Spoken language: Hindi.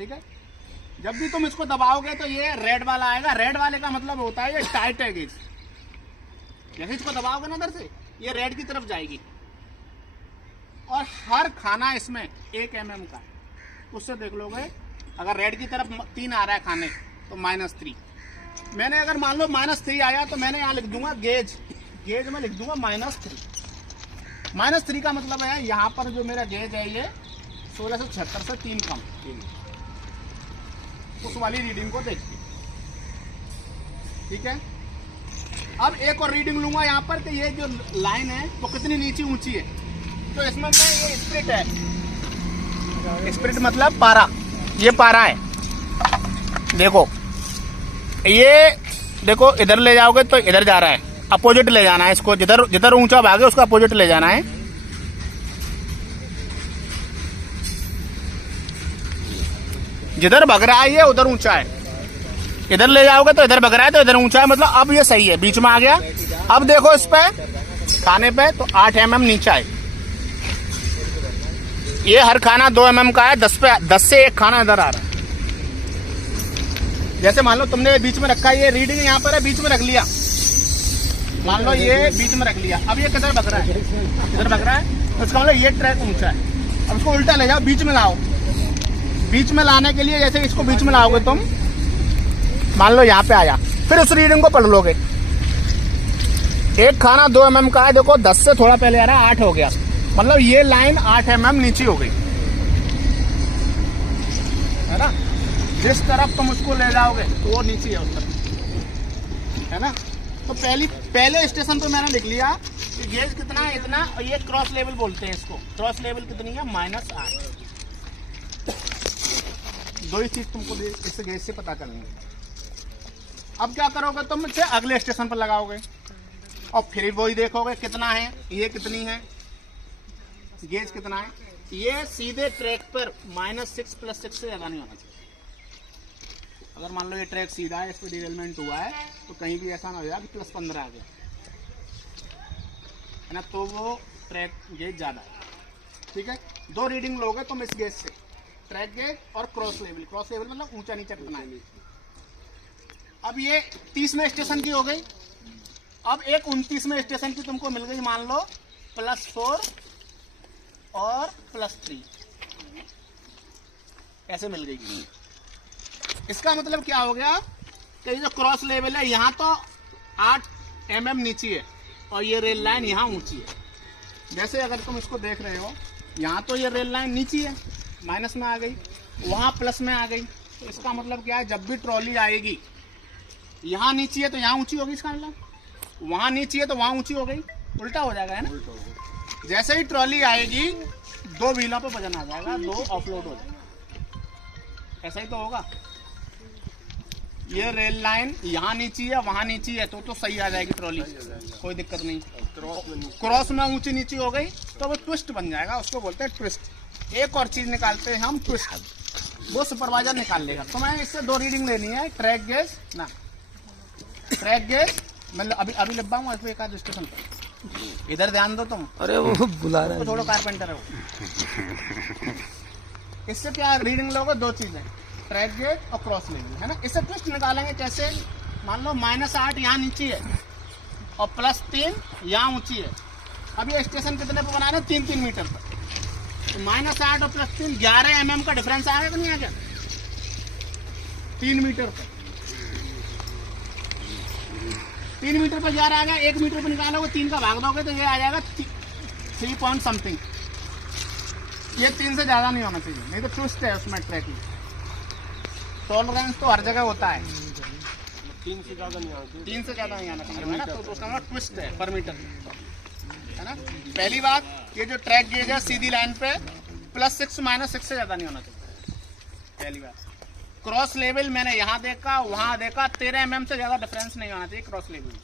ठीक है। जब भी तुम इसको दबाओगे तो ये रेड वाला आएगा। रेड वाले का मतलब होता है ये टाइट है गेज। जैसे इसको दबाओगे ना इधर से, ये रेड की तरफ जाएगी। और हर खाना इसमें 1 mm का है, उससे देख लोगे। अगर रेड की तरफ 3 आ रहा है खाने तो -3। मैंने अगर मान लो -3 आया तो मैंने यहाँ लिख दूंगा गेज में लिख दूंगा -3। -3 का मतलब है यहाँ पर जो मेरा गेज है ये 1676 से 3 कम, उस वाली रीडिंग को देखिए। ठीक है। अब एक और रीडिंग लूंगा यहाँ पर कि ये जो लाइन है वो कितनी नीचे ऊंची है। तो इसमें मैं ये स्प्रिट है, स्प्रिट मतलब पारा, ये पारा है। देखो ये देखो, इधर ले जाओगे तो इधर जा रहा है, अपोजिट ले जाना है इसको। जिधर जिधर ऊंचा भागे उसका अपोजिट ले जाना है। जिधर भग रहा है ये उधर ऊंचा है, इधर ले जाओगे तो इधर भग रहा है तो इधर ऊंचा है। मतलब अब ये सही है, बीच में आ गया। अब देखो इस पे खाने पे तो 8 mm नीचा है। ये हर खाना 2 mm का है, 10 से 1 खाना इधर आ रहा है। जैसे मान लो तुमने बीच में रखा है, ये रीडिंग यहाँ पर है, बीच में रख लिया। मान लो ये बीच में रख लिया। अब ये किधर भग रहा है, इधर भग रहा है, तो इसका मतलब ये ट्रैक ऊंचा है। अब इसको उल्टा ले जाओ, बीच में लाओ। बीच में लाने के लिए जैसे इसको बीच में लाओगे तुम, मान लो यहाँ पे आया, फिर उस रीडिंग को पढ़ लोगे। एक खाना 2 mm का है, देखो 10 से थोड़ा पहले आ रहा है, 8 हो गया। मतलब ये लाइन 8 mm नीचे हो गई, है ना। जिस तरफ तुम उसको ले जाओगे तो वो नीचे है उस तरफ, है ना। तो पहले स्टेशन पे मैंने लिख लिया कि गेज कितना है, इतना। और ये क्रॉस लेवल बोलते हैं इसको। क्रॉस लेवल कितनी है, -8। दो ही चीज तुमको इस गेज से पता करनी है। अब क्या करोगे तुम, इसे अगले स्टेशन पर लगाओगे और फिर वही देखोगे कितना है, ये कितनी है, गेज कितना है। ये सीधे ट्रैक पर -6 + 6 से ज्यादा नहीं होना चाहिए। अगर मान लो ये ट्रैक सीधा है, इस पर डिवेलपमेंट हुआ है, तो कहीं भी ऐसा ना हो जाए कि +15 आ गया, है ना, तो वो ट्रैक गेज ज्यादा है। ठीक है। 2 रीडिंग लोगे तुम इस गेज से, ट्रैक गेज और क्रॉस लेवल। क्रॉस लेवल मतलब ऊंचा नीचा कितना है। अब ये 30वें स्टेशन की हो गई। अब एक 29वें स्टेशन की तुमको मिल गई, मान लो +4 और +3 ऐसे मिल गई। इसका मतलब क्या हो गया कि जो क्रॉस लेवल है यहाँ तो 8 mm नीचे है और ये रेल लाइन यहाँ ऊंची है। जैसे अगर तुम इसको देख रहे हो, यहाँ तो ये रेल लाइन नीचे है, माइनस में आ गई, वहाँ प्लस में आ गई। तो इसका मतलब क्या है, जब भी ट्रॉली आएगी, यहाँ नीचे है तो यहाँ ऊंची होगी, इसका मतलब वहाँ नीचे है तो वहाँ ऊंची हो गई, उल्टा हो जाएगा, है ना। जैसे ही ट्रॉली आएगी 2 व्हीलों पे वजन आ जाएगा, 2 ऑफलोड हो जाएगा। ऐसा ही तो होगा। ये रेल लाइन यहाँ नीची है, वहाँ नीची है, तो सही आ जाएगी ट्रॉली, कोई दिक्कत नहीं। क्रॉस में ऊंची नीची हो गई तो वो ट्विस्ट बन जाएगा, उसको बोलते हैं ट्विस्ट। एक और चीज निकालते हैं हम, ट्विस्ट। वो सुपरवाइजर निकाल लेगा। तो मैं इससे 2 रीडिंग लेनी है, ट्रैक गेज ना, ट्रैक गेज मैं अभी लबाऊंगा इसको एक आध स्टेशन पर। इधर ध्यान दो तुम। अरे वो बुला रहा है, थोड़ा कारपेंटर है वो। इससे क्या रीडिंग लोगे, 2 चीजें, ट्रैक गेज और क्रॉस लेवल, है ना। इससे ट्विस्ट निकालेंगे कैसे, मान लो -8 यहाँ नीचे है और +3 यहाँ ऊंची है। अब ये स्टेशन कितने पे बना रहे हैं, 3-3 मीटर पर। तो -8 और +3 11 mm का डिफरेंस आ गया कि नहीं आ गया, 3 मीटर पर। 3 मीटर पर 11 आ गया। 1 मीटर पर निकालोगे, 3 का भाग दोगे तो ये आ जाएगा 3 पॉइंट समथिंग। ये 3 से ज्यादा नहीं होना चाहिए, नहीं तो ट्विस्ट है उसमें ट्रैक में। टॉलरेंस तो हर जगह होता है, 3 से ज्यादा नहीं आना चाहिए, है ना। तो उसका मतलब ट्विस्ट है पर मीटर, है ना। पहली बात, ये जो ट्रैक गेज है सीधी लाइन पे +6 -6 से ज्यादा नहीं होना चाहिए, पहली बात। क्रॉस लेवल मैंने यहाँ देखा, वहाँ देखा, 13 mm से ज्यादा डिफरेंस नहीं होना चाहिए क्रॉस लेवल में।